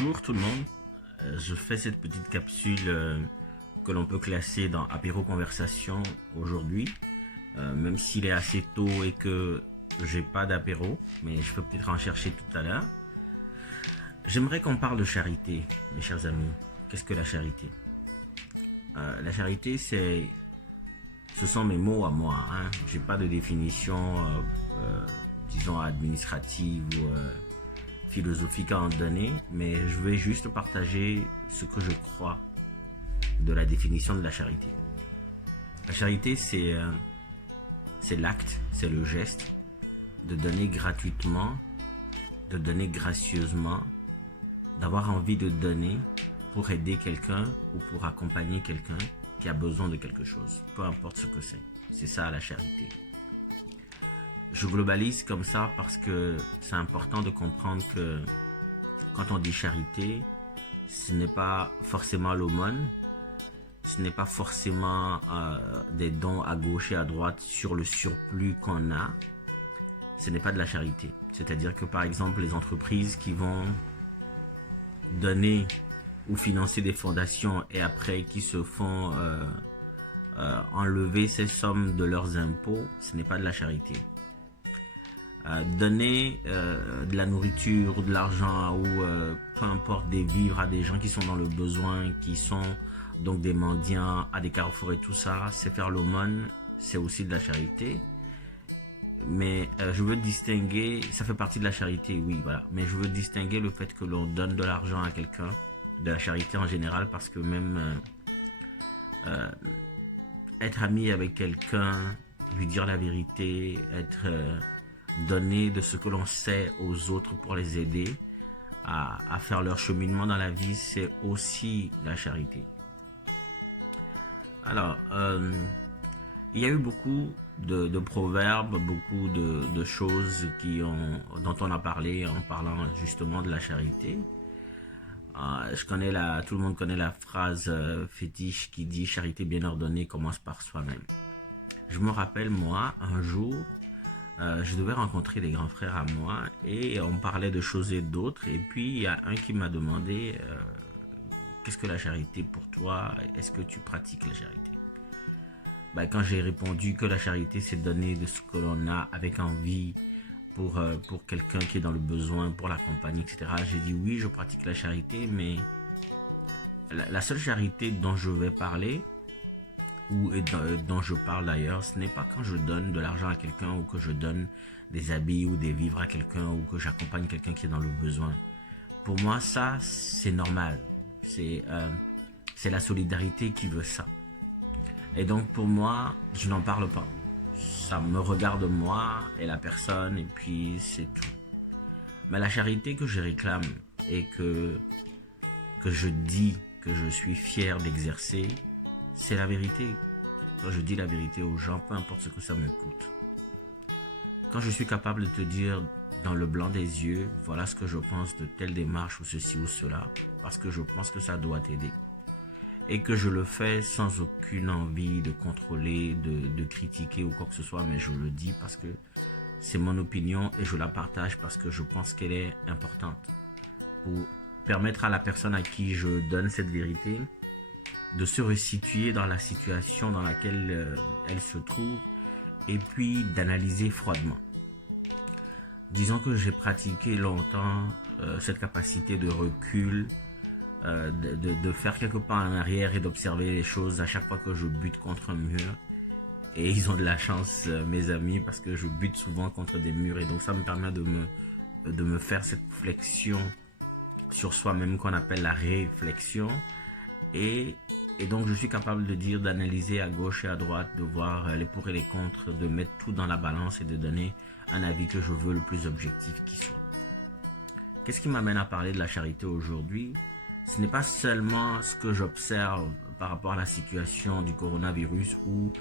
Bonjour tout le monde. Je fais cette petite capsule que l'on peut classer dans apéro conversation aujourd'hui, même s'il est assez tôt et que j'ai pas d'apéro, mais je peux peut-être en chercher tout à l'heure. J'aimerais qu'on parle de charité, mes chers amis. Qu'est-ce que la charité? La charité, ce sont mes mots à moi. J'ai pas de définition, disons administrative ou philosophique à en donner, mais je vais juste partager ce que je crois de la définition de la charité. La charité, c'est l'acte, c'est le geste de donner gratuitement, de donner gracieusement, d'avoir envie de donner pour aider quelqu'un ou pour accompagner quelqu'un qui a besoin de quelque chose, peu importe ce que c'est. C'est ça la charité. Je globalise comme ça parce que c'est important de comprendre que quand on dit charité, ce n'est pas forcément l'aumône, ce n'est pas forcément des dons à gauche et à droite sur le surplus qu'on a. Ce n'est pas de la charité. C'est-à-dire que par exemple, les entreprises qui vont donner ou financer des fondations et après qui se font enlever ces sommes de leurs impôts, ce n'est pas de la charité. Donner de la nourriture ou de l'argent ou peu importe des vivres à des gens qui sont dans le besoin, qui sont donc des mendiants à des carrefours et tout ça, c'est faire l'aumône, c'est aussi de la charité. Mais je veux distinguer, ça fait partie de la charité, oui, voilà. Mais je veux distinguer le fait que l'on donne de l'argent à quelqu'un, de la charité en général, parce que même être ami avec quelqu'un, lui dire la vérité, être donner de ce que l'on sait aux autres pour les aider à faire leur cheminement dans la vie, c'est aussi la charité. Alors, il y a eu beaucoup de proverbes, beaucoup de choses dont on a parlé en parlant justement de la charité. Tout le monde connaît la phrase fétiche qui dit « Charité bien ordonnée commence par soi-même ». Je me rappelle, moi, un jour, je devais rencontrer des grands frères à moi et on parlait de choses et d'autres. Et puis, il y a un qui m'a demandé qu'est-ce que la charité pour toi? Est-ce que tu pratiques la charité? Quand j'ai répondu que la charité, c'est donner de ce que l'on a avec envie pour quelqu'un qui est dans le besoin, pour l'accompagner, etc. J'ai dit oui, je pratique la charité, mais la seule charité dont je vais parler, ou dont je parle d'ailleurs, ce n'est pas quand je donne de l'argent à quelqu'un ou que je donne des habits ou des vivres à quelqu'un ou que j'accompagne quelqu'un qui est dans le besoin. Pour moi, ça, c'est normal. C'est la solidarité qui veut ça. Et donc, pour moi, je n'en parle pas. Ça me regarde moi et la personne et puis c'est tout. Mais la charité que je réclame et que je dis que je suis fier d'exercer, c'est la vérité. Quand je dis la vérité aux gens, peu importe ce que ça me coûte. Quand je suis capable de te dire dans le blanc des yeux, voilà ce que je pense de telle démarche ou ceci ou cela, parce que je pense que ça doit t'aider. Et que je le fais sans aucune envie de contrôler, de critiquer ou quoi que ce soit, mais je le dis parce que c'est mon opinion et je la partage parce que je pense qu'elle est importante pour permettre à la personne à qui je donne cette vérité de se resituer dans la situation dans laquelle elle se trouve et puis d'analyser froidement. Disons que j'ai pratiqué longtemps cette capacité de recul, de faire quelques pas en arrière et d'observer les choses à chaque fois que je bute contre un mur. Et ils ont de la chance, mes amis, parce que je bute souvent contre des murs et donc ça me permet de me faire cette flexion sur soi-même qu'on appelle la réflexion. Et donc je suis capable de dire, d'analyser à gauche et à droite, de voir les pour et les contre, de mettre tout dans la balance et de donner un avis que je veux le plus objectif qui soit. Qu'est-ce qui m'amène à parler de la charité aujourd'hui? Ce n'est pas seulement ce que j'observe par rapport à la situation du coronavirus où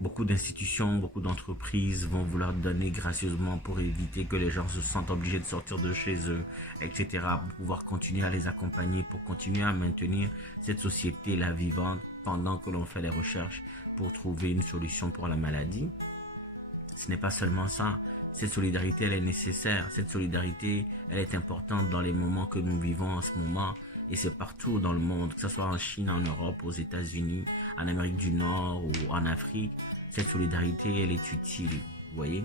beaucoup d'institutions, beaucoup d'entreprises vont vouloir donner gracieusement pour éviter que les gens se sentent obligés de sortir de chez eux, etc. Pour pouvoir continuer à les accompagner, pour continuer à maintenir cette société-là vivante pendant que l'on fait les recherches pour trouver une solution pour la maladie. Ce n'est pas seulement ça, Cette solidarité, elle est nécessaire. Cette solidarité, elle est importante dans les moments que nous vivons en ce moment. Et c'est partout dans le monde, que ce soit en Chine, en Europe, aux États-Unis, en Amérique du Nord ou en Afrique. Cette solidarité, elle est utile. Vous voyez?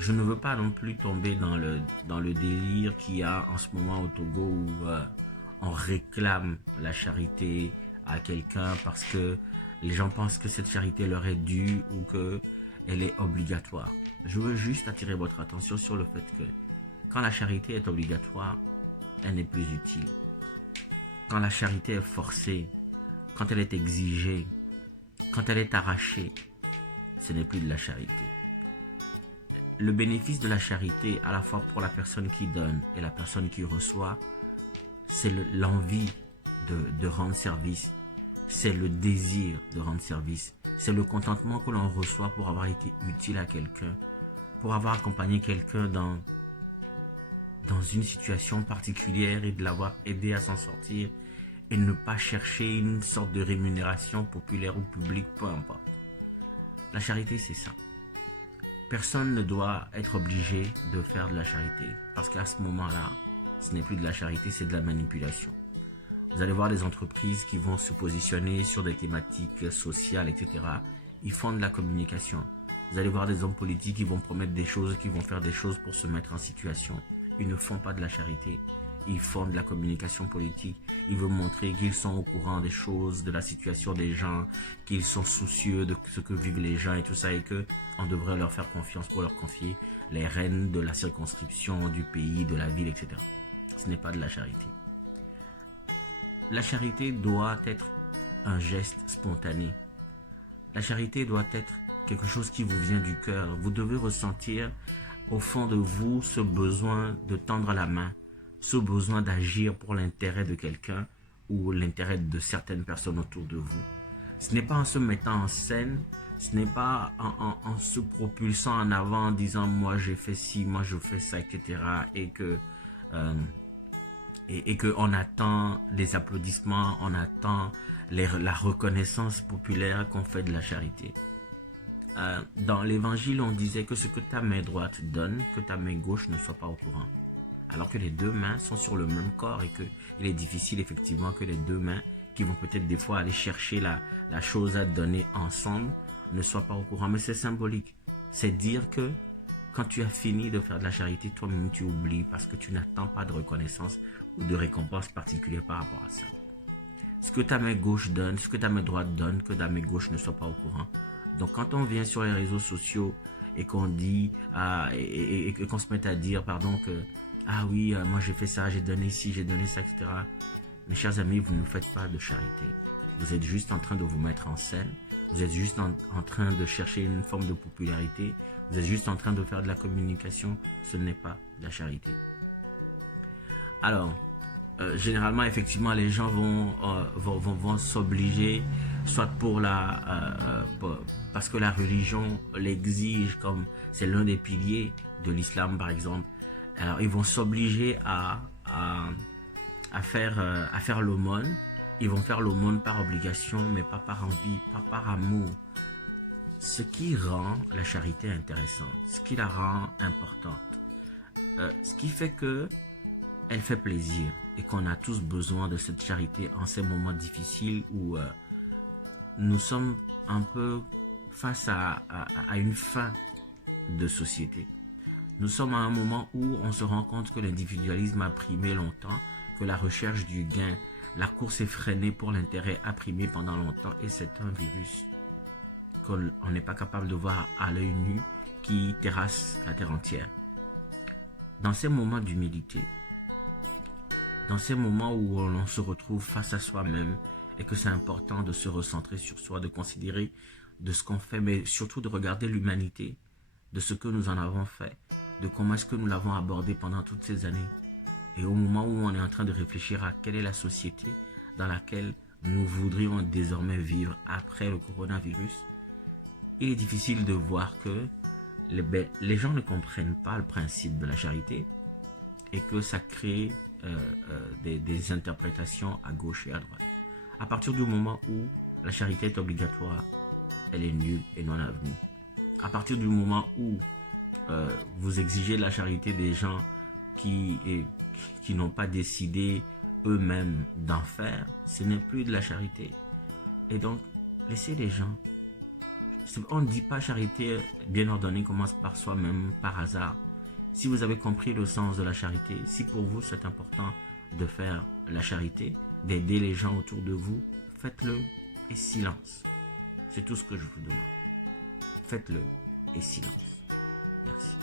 Je ne veux pas non plus tomber dans le délire qu'il y a en ce moment au Togo où on réclame la charité à quelqu'un parce que les gens pensent que cette charité leur est due ou qu'elle est obligatoire. Je veux juste attirer votre attention sur le fait que quand la charité est obligatoire, elle n'est plus utile. Quand la charité est forcée, quand elle est exigée, quand elle est arrachée, ce n'est plus de la charité. Le bénéfice de la charité, à la fois pour la personne qui donne et la personne qui reçoit, c'est l'envie de rendre service, c'est le désir de rendre service, c'est le contentement que l'on reçoit pour avoir été utile à quelqu'un, pour avoir accompagné quelqu'un dans une situation particulière et de l'avoir aidé à s'en sortir et ne pas chercher une sorte de rémunération populaire ou publique, peu importe. La charité, c'est ça. Personne ne doit être obligé de faire de la charité parce qu'à ce moment-là, ce n'est plus de la charité, c'est de la manipulation. Vous allez voir des entreprises qui vont se positionner sur des thématiques sociales, etc. Ils font de la communication. Vous allez voir des hommes politiques qui vont promettre des choses, qui vont faire des choses pour se mettre en situation. Ils ne font pas de la charité. Ils font de la communication politique. Ils veulent montrer qu'ils sont au courant des choses, de la situation des gens, qu'ils sont soucieux de ce que vivent les gens et tout ça, et qu'on devrait leur faire confiance pour leur confier les rênes de la circonscription, du pays, de la ville, etc. Ce n'est pas de la charité. La charité doit être un geste spontané. La charité doit être quelque chose qui vous vient du cœur. Vous devez ressentir au fond de vous ce besoin de tendre la main, ce besoin d'agir pour l'intérêt de quelqu'un ou l'intérêt de certaines personnes autour de vous. Ce n'est pas en se mettant en scène, ce n'est pas en se propulsant en avant en disant moi j'ai fait ci, moi je fais ça, etc. et qu'on attend les applaudissements, on attend la reconnaissance populaire qu'on fait de la charité. Dans l'évangile, on disait que ce que ta main droite donne, que ta main gauche ne soit pas au courant. Alors que les deux mains sont sur le même corps et qu'il est difficile effectivement que les deux mains qui vont peut-être des fois aller chercher la chose à donner ensemble ne soient pas au courant. Mais c'est symbolique. C'est dire que quand tu as fini de faire de la charité, toi-même tu oublies parce que tu n'attends pas de reconnaissance ou de récompense particulière par rapport à ça. Ce que ta main gauche donne, ce que ta main droite donne, que ta main gauche ne soit pas au courant. Donc quand on vient sur les réseaux sociaux et qu'on dit et qu'on se met à dire que ah oui, moi j'ai fait ça, j'ai donné ci, j'ai donné ça, etc. Mes chers amis, vous ne faites pas de charité. Vous êtes juste en train de vous mettre en scène. Vous êtes juste en train de chercher une forme de popularité. Vous êtes juste en train de faire de la communication. Ce n'est pas de la charité. Alors, généralement, effectivement, les gens vont s'obliger, soit parce que la religion l'exige, comme c'est l'un des piliers de l'islam, par exemple. Alors, ils vont s'obliger à faire l'aumône. Ils vont faire l'aumône par obligation, mais pas par envie, pas par amour. Ce qui rend la charité intéressante, ce qui la rend importante, ce qui fait que elle fait plaisir et qu'on a tous besoin de cette charité en ces moments difficiles où nous sommes un peu face à une fin de société. Nous sommes à un moment où on se rend compte que l'individualisme a primé longtemps, que la recherche du gain, la course effrénée pour l'intérêt a primé pendant longtemps et c'est un virus qu'on n'est pas capable de voir à l'œil nu qui terrasse la terre entière. Dans ces moments d'humilité, dans ces moments où l'on se retrouve face à soi-même et que c'est important de se recentrer sur soi, de considérer de ce qu'on fait, mais surtout de regarder l'humanité, de ce que nous en avons fait, de comment est-ce que nous l'avons abordé pendant toutes ces années. Et au moment où on est en train de réfléchir à quelle est la société dans laquelle nous voudrions désormais vivre après le coronavirus, il est difficile de voir que les gens ne comprennent pas le principe de la charité et que ça crée des interprétations à gauche et à droite. À partir du moment où la charité est obligatoire, elle est nulle et non avenue. À partir du moment où vous exigez la charité des gens qui n'ont pas décidé eux-mêmes d'en faire, ce n'est plus de la charité. Et donc, laissez les gens. On ne dit pas charité bien ordonnée commence par soi-même, par hasard. Si vous avez compris le sens de la charité, si pour vous c'est important de faire la charité, d'aider les gens autour de vous, faites-le et silence. C'est tout ce que je vous demande. Faites-le et silence. Merci.